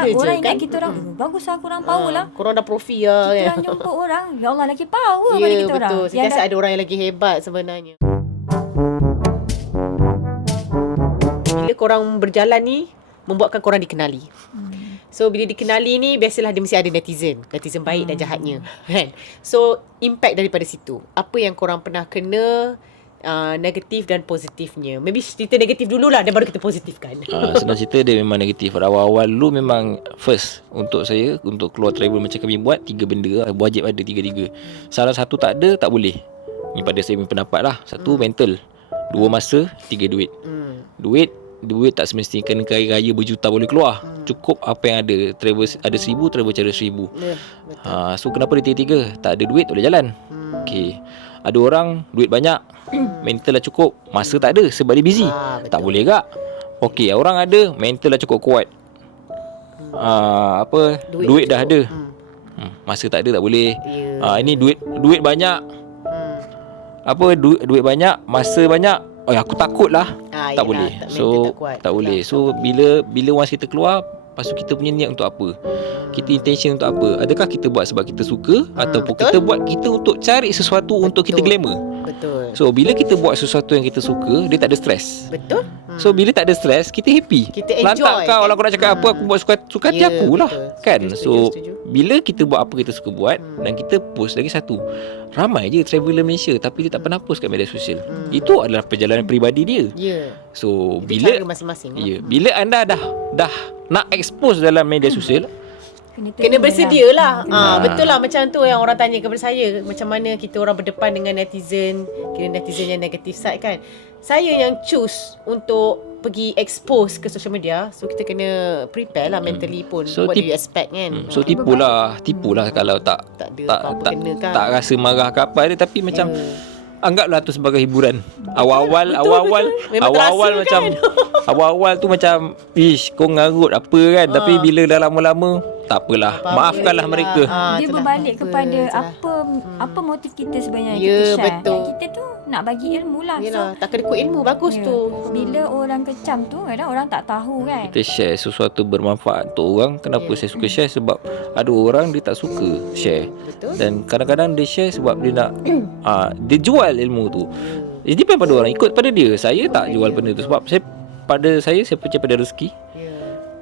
je, orang kan? ingat kita orang bagus lah, korang power lah. Korang dah profi lah Kita kan. orang jumpa orang, ya Allah lagi power pada Ya, kita orang. betul. Yang Sentiasa dah- ada orang yang lagi hebat sebenarnya. Bila korang berjalan ni, membuatkan korang dikenali. So bila dikenali ni, biasalah dia mesti ada netizen baik dan jahatnya kan. So impact daripada situ, apa yang korang pernah kena, negatif dan positifnya. Maybe cerita negatif dululah dan baru kita positifkan. Senang cerita dia memang negatif. Pada awal-awal dulu memang first untuk saya, untuk keluar travel macam kami buat, 3 benda lah, wajib ada 3. Salah satu tak ada, tak boleh. Ni pada saya punya pendapat lah. 1 mental, 2 masa, 3 duit. Duit tak semestinya kena kaya raya berjuta boleh keluar. Cukup apa yang ada. Travel ada 1000, travel cara 1000. So kenapa dia 3? Tak ada duit tak boleh jalan. Okay. Ada orang duit banyak, mental dah cukup, masa tak ada sebab dia busy. Betul. Tak boleh gak. Okey, orang ada mental dah cukup kuat. Duit dah ada. Masa tak ada tak boleh. Ini duit banyak. Duit banyak, masa banyak. Aku takut lah. Tak yelah, boleh. mental So tak kuat. tak boleh. So bila once kita keluar, lepas tu kita punya niat untuk apa? Kita intention untuk apa? Adakah kita buat sebab kita suka, ataupun betul. kita buat kita untuk cari sesuatu untuk kita glamour? Betul. So bila kita buat sesuatu yang kita suka, dia tak ada stres. Betul. So bila tak ada stres, kita happy. Kita enjoy, Lantak kau, kan? kalau kau nak cakap apa, aku buat suka hati Ya, aku lah. betul. Kan? Setuju, So setuju. bila kita buat apa kita suka buat, dan kita post lagi satu, ramai je traveller Malaysia tapi dia tak pernah post kat media sosial. Itu adalah perjalanan peribadi dia. Ya. So Itu bila cara masing-masing. ya, bila anda dah nak expose dalam media sosial, Kena bersedia lah. Betul lah macam tu yang orang tanya kepada saya, macam mana kita orang berdepan dengan netizen, kira netizen yang negatif side kan. Saya yang choose untuk pergi expose ke social media. So kita kena prepare lah mentally pun. So, What do you expect kan? so tipulah kalau tak Tak ada apa-apa kena kan. tak rasa marah ke apa dia, tapi macam anggaplah tu sebagai hiburan. Awal-awal Memang terasa macam kan? awal-awal tu macam ish kau ngarut apa kan, tapi bila dah lama-lama tak apalah, maafkanlah mereka. Dia berbalik kepada apa motif kita sebenarnya Ya, kita share. betul. Kita tu nak bagi ilmu lah. Yelah, tak kena ikut ilmu, bagus Ya. tu. Bila orang kecam tu, kadang orang tak tahu kan. Kita share sesuatu bermanfaat untuk orang. Kenapa saya suka share? Sebab ada orang dia tak suka share. Betul. Dan kadang-kadang dia share sebab dia nak dia jual ilmu tu. It depend pada orang, ikut pada dia. Saya tak jual benda tu sebab saya percaya pada rezeki. Ya.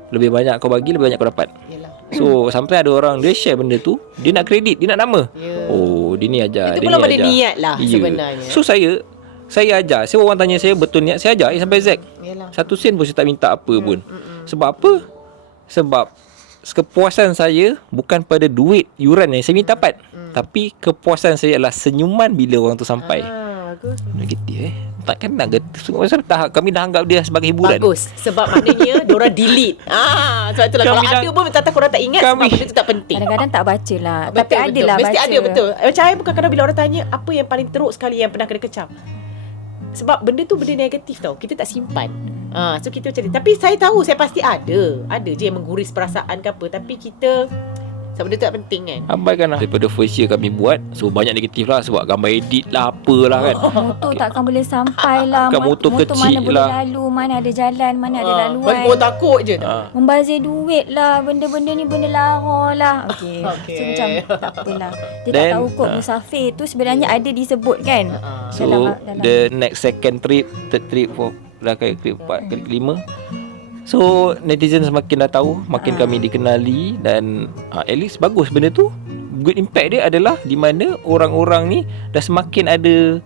Lebih banyak kau bagi, lebih banyak kau dapat. Yelah. So sampai ada orang dia share benda tu, dia nak kredit, dia nak nama. Ya. Oh, dia ni ajar, Itu dia pula ni pada ajar. niat lah Ya. sebenarnya. So saya Saya ajar. Saya orang tanya saya betul niat, saya ajar sampai Z. Yalah. 1 sen pun saya tak minta apa pun. Sebab apa? Sebab kepuasan saya bukan pada duit yuran yang saya minta dapat. Tapi kepuasan saya adalah senyuman bila orang tu sampai. Bagus. Negatif takkan nak kami dah anggap dia sebagai hiburan. Bagus. Sebab maknanya diorang delete. Sebab itulah kalau Kami ada pun tak korang tak ingat sebab benda tu tak penting. Kadang-kadang tak baca lah. Tapi Betul, ada betul. lah Mesti baca. ada, betul. Macam saya pun kadang-kadang bila orang tanya apa yang paling teruk sekali yang pernah kena kecam. Sebab benda tu benda negatif tau. Kita tak simpan. So kita macam ni. Tapi saya tahu, saya pasti ada. Ada je yang mengguris perasaan ke apa. Tapi kita, sebab benda tu tak penting kan. Abaikan lah. Daripada first year kami buat, so banyak negatif lah. Sebab gambar edit lah, apalah kan. Motor takkan boleh sampai lah. Kan motor kecil mana boleh lah. lalu, mana ada jalan, mana ada Bagi laluan. orang takut je. Membazir duit lah. Benda-benda ni benda lara lah. Okay. Okay. So macam tak apalah. Dia Then, tak tahu kot musafir tu sebenarnya ada disebut kan. So dalam the next second trip, third trip, dah kali keempat, kali kelima. So netizen semakin dah tahu, makin kami dikenali. Dan at least bagus benda tu. Good impact dia adalah di mana orang-orang ni dah semakin ada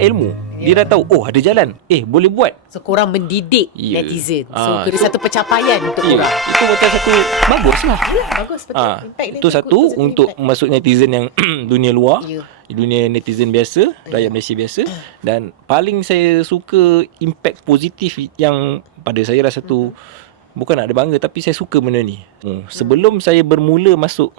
ilmu. Dia dah tahu, oh ada jalan, boleh buat. So korang mendidik Ya. netizen. So kira satu pencapaian untuk korang. Itu betul satu bagus lah. Bagus, betul. Impact dia Itu satu positive untuk impact. masuk netizen yang dunia luar, Ya. dunia netizen biasa, rakyat Malaysia biasa. Dan paling saya suka impact positif yang pada saya rasa tu bukan nak ada bangga, tapi saya suka benda ni. Sebelum saya bermula masuk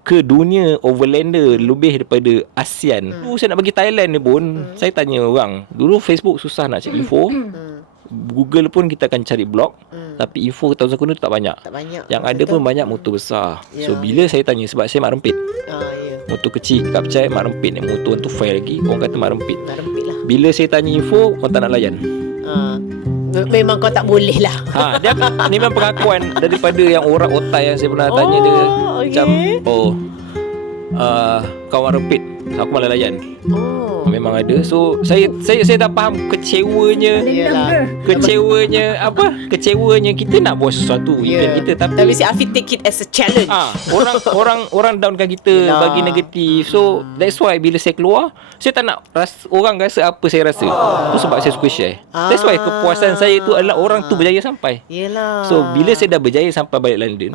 ke dunia overlander lebih daripada ASEAN, dulu saya nak pergi Thailand ni pun, saya tanya orang. Dulu Facebook susah nak cari info. Google pun kita akan cari blog, tapi info tahun sekolah tu tak banyak. Tak banyak. Yang ada pun banyak motor besar. So Ya. bila saya tanya, sebab saya mak rempit, Ya. motor kecil kat percaya mak rempit, yang motor tu file lagi, orang kata mak rempit. Tak rempit lah. Bila saya tanya info, orang tak nak layan. Memang kau tak boleh lah. Dia ni memang pengakuan daripada yang orang otai yang saya pernah tanya dia. okay. Macam kau mak rempit, aku malah layan. Memang ada. So saya dah faham kecewanya. Yalah. Kecewanya kita nak buat sesuatu event kita, Tapi si Afi take it as a challenge. orang downkan kita, Yelah. bagi negatif. So that's why bila saya keluar, saya tak nak orang rasa apa saya rasa. Tu sebab saya suka share. That's why kepuasan saya tu adalah orang tu berjaya sampai. Yelah. So bila saya dah berjaya sampai balik London,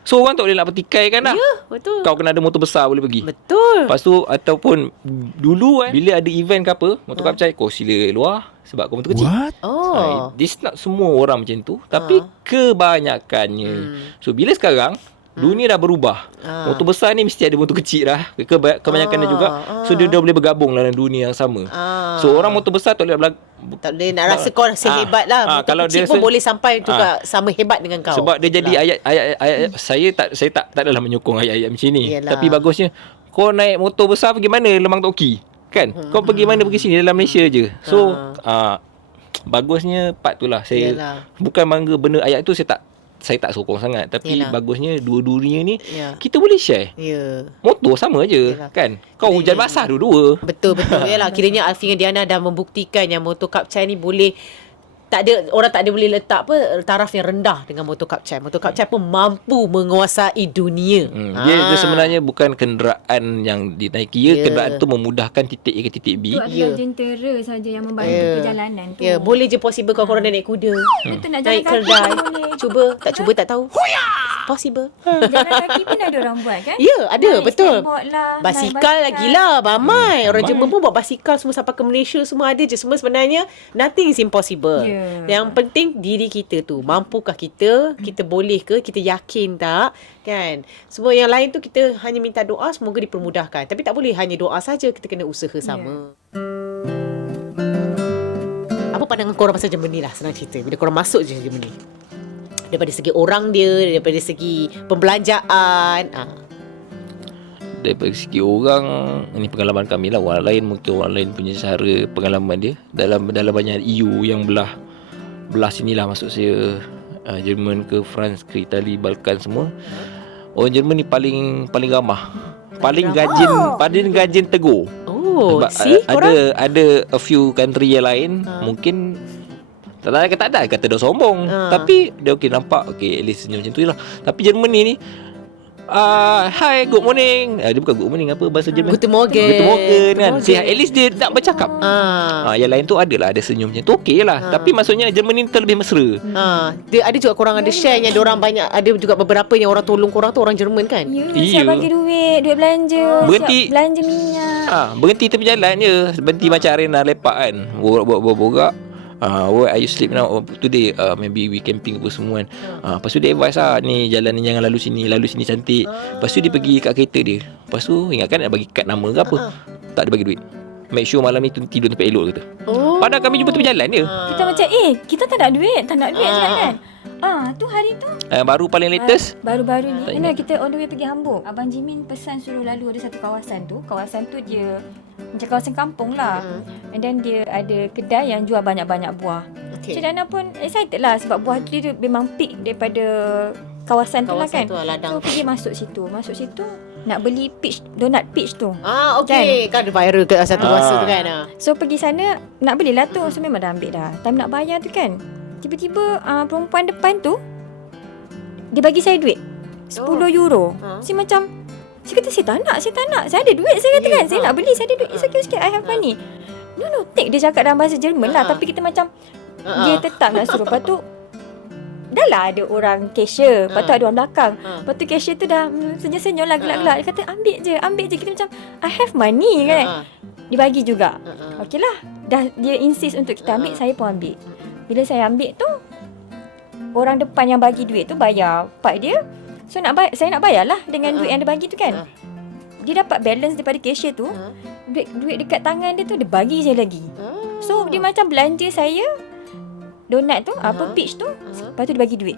so orang tak boleh nak bertikai kan dah. Ya, betul. Kau kena ada motor besar boleh pergi. Betul. Lepas tu ataupun dulu bila ada event ke apa, motor kau percaya kau sila luar sebab kau motor kecil. This not semua orang macam tu, tapi kebanyakannya. So bila sekarang dunia dah berubah. Motor besar ni mesti ada motor kecil dah. Kebanyakannya juga. So dia dah boleh bergabung dalam dunia yang sama. So orang motor besar tak boleh tak boleh nak rasa kau sehebat lah. kalau Motor kecil dia pun boleh sampai juga sama hebat dengan kau. sebab dia jadi ayat-ayat. Saya tak adalah menyokong ayat-ayat macam ni. Yelah. Tapi bagusnya kau naik motor besar pergi mana Lemang Toki, kan? Kau pergi mana pergi sini dalam Malaysia je. So bagusnya part tu lah. Saya bukan bangga benda ayat tu, saya tak sokong sangat. Tapi bagusnya dua-duanya ni kita boleh share. Motor sama je. Kan? Kau hujan basah dua-dua. Betul. Yalah, kiranya Alfi dengan Diana dah membuktikan yang motor Kapcai ni boleh, tak ada orang tak ada boleh letak taraf yang rendah dengan motor Kapcai. Motor Kapcai pun mampu menguasai dunia. Dia sebenarnya bukan kenderaan yang dinaiki. Kenderaan tu memudahkan titik A ke titik B. Itu adalah jentera saja yang membantu perjalanan tu. Boleh je possible kalau korang naik kuda. Betul, nak jalan Naik kaki kedai. pun boleh. Cuba tak tahu. Possible. Jalan kaki pun ada orang buat kan? Ya, ada, Naik betul. skateboard lah, Basikal naik lagi lah, ramai. Orang ramai. Jerman pun buat basikal semua sampai ke Malaysia, semua ada je. Semua sebenarnya nothing is impossible. Yang penting diri kita tu, mampukah kita boleh ke, kita yakin tak, kan? Semua yang lain tu kita hanya minta doa, semoga dipermudahkan. Tapi tak boleh hanya doa saja, kita kena usaha sama. Apa pandangan korang pasal Germany lah, senang cerita. Bila korang masuk je Germany, daripada segi orang dia, daripada segi pembelanjaan. Daripada segi orang, ini pengalaman kami lah. Orang lain mungkin orang lain punya cara pengalaman dia. Dalam banyak EU yang belah sinilah masuk saya, Jerman ke France ke Itali, Balkan semua. Orang Jerman ni paling ramah. Paling gajin tegur. Sebab ada a few country yang lain mungkin tak ada kata dia sombong, tapi dia okey nampak okey at least senyum macam tu je lah. Tapi Germany ni Hi, good morning. Dia bukan good morning, apa bahasa Jerman? Guten Morgen. Guten Morgen kan. Guten Morgen. At least dia nak bercakap. Yang lain tu ada senyum macam tu, okey lah. Tapi maksudnya Jerman ni terlebih mesra. Dia ada juga korang ada share yang diorang banyak, ada juga beberapa yang orang tolong korang tu orang Jerman kan. Ya, Iya. siap bagi duit belanja, Berhenti. siap belanja minyak. Berhenti tepi jalan je. Berhenti macam arena lepak kan. Borak-borak. Where are you sleep now? Today maybe we camping apa semua kan. Lepas tu dia advice ni jalan ni jangan lalu sini cantik. Lepas tu dia pergi kat kereta dia. Lepas tu ingatkan nak bagi kad nama ke apa. Tak ada bagi duit. Make sure malam ni tidur tempat elok kata. Padahal kami jumpa tepi jalan je. Kita macam kita tak nak duit cakap kan. Tu hari tu Baru paling latest. baru-baru Tak ni ingat. kita on the way pergi Hamburg. Abang Jimin pesan suruh lalu ada satu kawasan tu. Kawasan tu dia macam kawasan kampung lah. And then dia ada kedai yang jual banyak-banyak buah. Okay. So Dana pun excited lah sebab buah dia memang peak daripada kawasan tu lah kan. tu lah, ladang. So pergi masuk situ nak beli donut peach tu. Okey. Kan ada viral ke satu masa tu kan. So pergi sana nak belilah tu. So memang dah ambil dah. Time nak bayar tu kan, tiba-tiba perempuan depan tu dia bagi saya duit 10 euro. Saya macam, saya kata saya tak nak. Saya ada duit, saya kata kan. Saya nak beli, saya ada duit. It's okay, I have money. No, take. Dia cakap dalam bahasa Jerman lah. Tapi kita macam dia tetap nak suruh. Lepas tu dah lah ada orang cashier. Lepas tu ada orang belakang. Lepas tu cashier tu dah senyum-senyum lah, gelak-gelak. Dia kata ambil je. Kita macam I have money kan. Dia bagi juga. Okey lah. Dah dia insist untuk kita ambil, saya pun ambil. Bila saya ambil tu, orang depan yang bagi duit tu bayar part dia. So saya nak bayar lah dengan duit yang dia bagi tu kan. Dia dapat balance daripada cashier tu. Duit dekat tangan dia tu dia bagi saya lagi. So dia macam belanja saya donut tu, peach tu. Lepas tu dia bagi duit.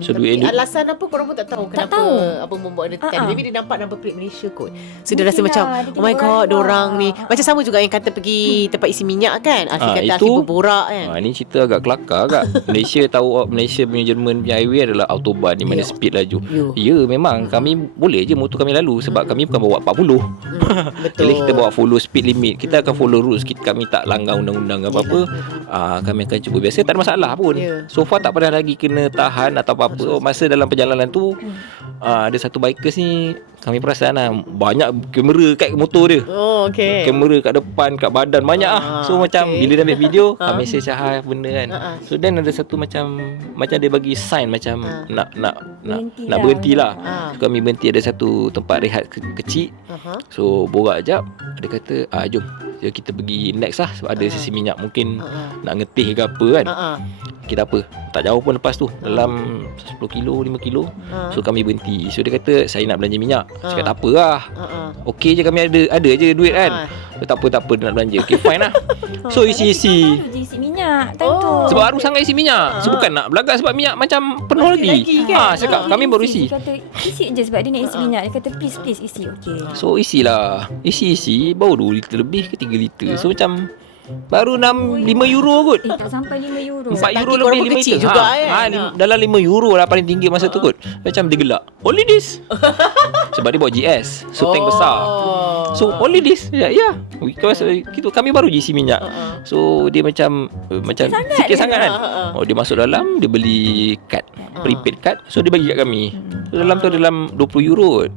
So Tapi duit alasan apa korang pun tak tahu kenapa tahu. apa membuat dia tekan. Maybe dia nampak number plate Malaysia kot. So dia Mungkin rasa macam lah, dia oh my kira god, orang dorang luar. ni macam sama juga yang kata pergi tempat isi minyak kan. Alfie kata itu- Alfie berborak kan. Ni cerita agak kelakar agak. Malaysia tahu Malaysia punya Jerman punya highway adalah autobahn di mana speed laju. Ya memang kami boleh je motor kami lalu sebab kami bukan bawa 40. Betul. Bila kita bawa follow speed limit, kita akan follow rules. Kami tak langgar undang-undang apa-apa. Kami akan cuba biasa, tak ada masalah pun. So far tak pernah lagi kena tahan atau apa-apa. Masa dalam perjalanan tu ada satu bikers ni, kami perasan lah banyak kamera kat motor dia. Oh okey. Kamera kat depan, kat badan banyak So macam okey. bila dia ambil video, kami message benda kan. So then ada satu macam dia bagi sign macam nak berhenti lah. So kami berhenti, ada satu tempat rehat kecil. So borak jap, dia kata jom kita pergi next lah sebab ada sisi minyak mungkin nak ngetih ke apa kan. Kita apa, tak jauh pun lepas tu, dalam 10 kilo 5 kilo. So kami berhenti. So dia kata saya nak belanja minyak. Saya kata tak apa lah, okey je, kami ada je duit kan. Tak apa dia nak belanja. Okay fine lah. So isi-isi Baru je isi minyak time tu. sebab baru sangat isi minyak. So bukan nak belagak sebab minyak macam penuh lagi. kan? Saya cakap kami baru isi. Dia kata isi je sebab dia nak isi minyak. Dia kata please isi. Okey. So isilah. Isi baru 2 liter lebih ke 3 liter. So macam baru 5 euro kot. Tak sampai 5 euro. 4 Kaki euro korang lebih pun 5 kecil liter juga kan? dalam 5 euro lah paling tinggi masa tu kot. Macam dia gelak, only this. Sebab dia bawa GS, so tank besar. So only this. Ya because kami baru je isi minyak. So dia macam sikit sangat kan. Dia masuk dalam, dia beli kad, prepaid card. So dia bagi kat kami. So dalam tu dalam 20 euro kot.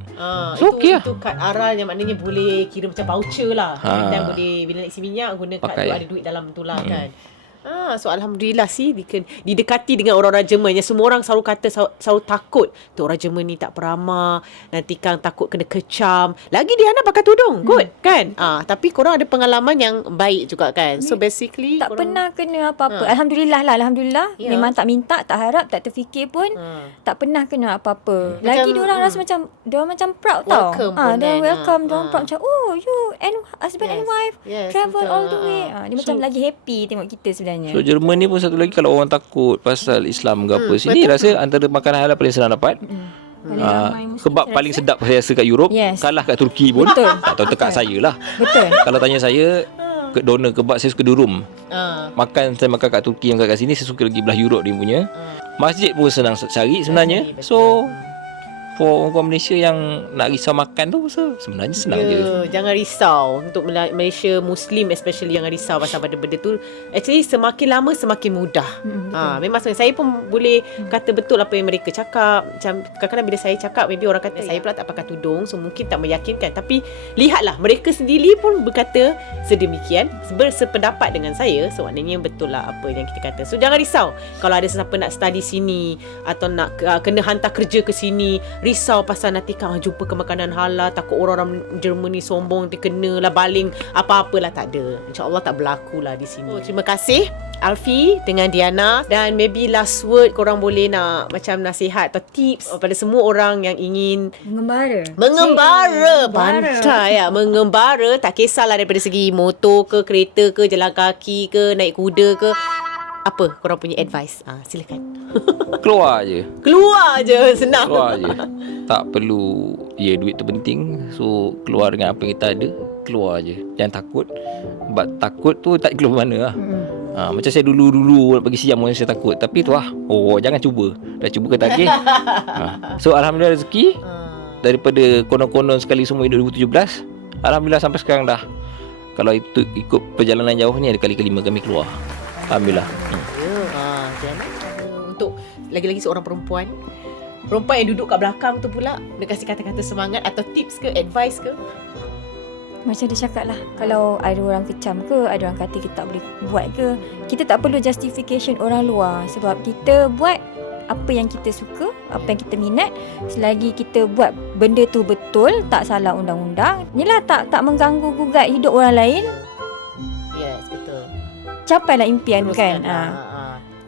So okey lah. Itu kad aral yang maknanya boleh kira macam voucher lah. Dan boleh bila nak isi minyak guna kad Pakai. tu, ada duit dalam tu lah kan. So alhamdulillah sih didekati dengan orang-orang Jerman yang semua orang selalu kata selalu takut tu orang Jerman ni tak peramah, nanti kan takut kena kecam. Lagi dia nak pakai tudung kot kan. Tapi korang ada pengalaman yang baik juga kan. So basically Tak korang, pernah kena apa-apa. Alhamdulillah. Ya. Memang tak minta, tak harap, tak terfikir pun. Tak pernah kena apa-apa. Lagi diorang rasa macam proud tau. Welcome pun Dia kan. welcome, diorang proud macam you and husband and wife travel betul. all the way. Dia macam lagi happy tengok kita sebenarnya. So Jerman ni pun satu lagi, kalau orang takut pasal Islam ke apa, sini rasa antara makanan halal paling senang dapat. Paling ramai Muslim Kebab saya paling rasa. sedap saya rasa kat Europe. Yes. Kalah kat Turki pun. Betul. Tak tahu dekat saya lah. Betul. Kalau tanya saya, donor kebab saya suka durum. Saya makan kat Turki yang kat sini, saya suka lagi belah Europe dia punya. Masjid pun senang cari sebenarnya. So for orang Malaysia yang nak risau makan tu sebenarnya senang je. Jangan risau. Untuk Malaysia Muslim especially, jangan risau pasal benda-benda tu. Actually semakin lama semakin mudah. Memang saya pun boleh kata betul apa yang mereka cakap. Macam kadang-kadang bila saya cakap, maybe orang kata saya pula tak pakai tudung, so mungkin tak meyakinkan. Tapi lihatlah, mereka sendiri pun berkata sedemikian, bersependapat dengan saya. So maknanya betul lah apa yang kita kata. So jangan risau kalau ada sesiapa nak study sini atau nak kena hantar kerja ke sini, risau pasal nanti kan jumpa ke makanan halal, takut orang-orang Germany sombong, dia kena lah baling apa-apalah. Tak ada, InsyaAllah tak berlaku lah di sini. Terima kasih Alfie dengan Diana, dan maybe last word korang boleh nak macam nasihat atau tips pada semua orang yang ingin mengembara. Pandai ya, mengembara, tak kisahlah daripada segi motor ke, kereta ke, jalan kaki ke, naik kuda ke, apa korang punya advice? Silakan. Keluar je. Senang. Keluar je. Tak perlu duit tu penting. So keluar dengan apa yang kita ada. Keluar je. Jangan takut. Sebab takut tu tak keluar mana lah. Macam saya dulu nak pergi siam pun saya takut. Tapi tu jangan cuba. Dah cuba ke tak? So alhamdulillah rezeki. Daripada konon-konon sekali semua hidup 2017, alhamdulillah sampai sekarang dah. Kalau itu ikut perjalanan jauh ni, ada kali kelima kami keluar. Alhamdulillah. Untuk lagi-lagi seorang perempuan yang duduk kat belakang tu pula, dia kasih kata-kata semangat atau tips ke, advice ke? Macam dia cakap lah, kalau ada orang kecam ke, ada orang kata kita tak boleh buat ke, kita tak perlu justification orang luar. Sebab kita buat apa yang kita suka, apa yang kita minat. Selagi kita buat benda tu betul, tak salah undang-undang, yelah, tak mengganggu gugat hidup orang lain, Yes, betul. capailah impian. Teruskan, kan.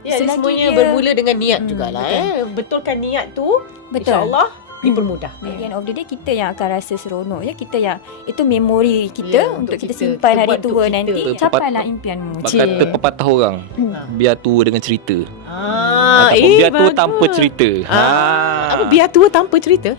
Ya, Selagi semuanya dia- bermula dengan niat jugalah. Betulkan niat tu, Betul. InsyaAllah dipermudah. At the end of the day, kita yang akan rasa seronok ya. Kita yang, itu memori kita untuk kita simpan kita hari buat untuk tua kita. nanti. Betul. Capailah impianmu. Kata pepatah orang, biar tua dengan cerita. Ataupun biar tua bagus. tanpa cerita. Apa biar tua tanpa cerita?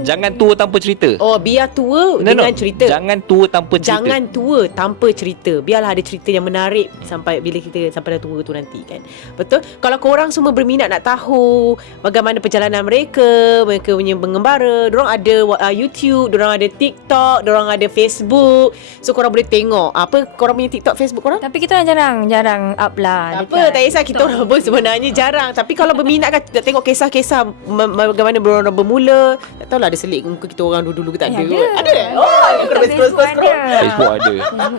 Jangan tua tanpa cerita. Oh, biar tua dengan cerita. Jangan tua tanpa cerita. Jangan tua tanpa cerita. Biarlah ada cerita yang menarik sampai bila kita sampai dah tua tu nanti kan. Betul? Kalau korang semua berminat nak tahu bagaimana perjalanan mereka punya mengembara, dorang ada YouTube, dorang ada TikTok, dorang ada Facebook. So korang boleh tengok. Apa korang punya TikTok, Facebook korang? Tapi kita orang jarang up lah. Tak apa, tak kisah, kita orang pun sebenarnya jarang. Tapi kalau berminat kan, nak tengok kisah-kisah bagaimana orang bermula. Tak tahulah ada selit muka kita orang dulu-dulu ke tak ada. Ada. Scroll. Facebook ada. Facebook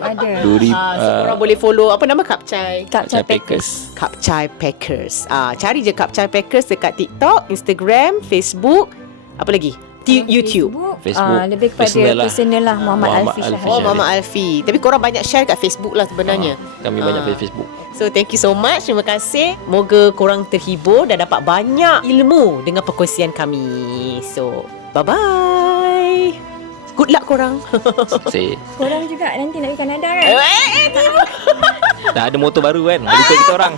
ada. Duri, So korang boleh follow, apa nama? Kapcai Kapcai Packers. Kapcai Packers. Cari je Kapcai Packers dekat TikTok, Instagram, Facebook, apa lagi? YouTube. Facebook. Lebih kepada personal lah, Muhammad Alfi Alfi. Syahid. Oh, Mama Alfi. Tapi korang banyak share kat Facebook lah sebenarnya. Kami banyak di Facebook. So thank you so much. Terima kasih. Moga korang terhibur dan dapat banyak ilmu dengan perkongsian kami. So bye-bye. Good luck korang. Say, Korang juga nanti nak pergi Kanada kan? dah ada motor baru kan. Ikut kita orang.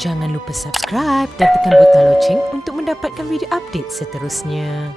Jangan lupa subscribe dan tekan butang loceng untuk mendapatkan video update seterusnya.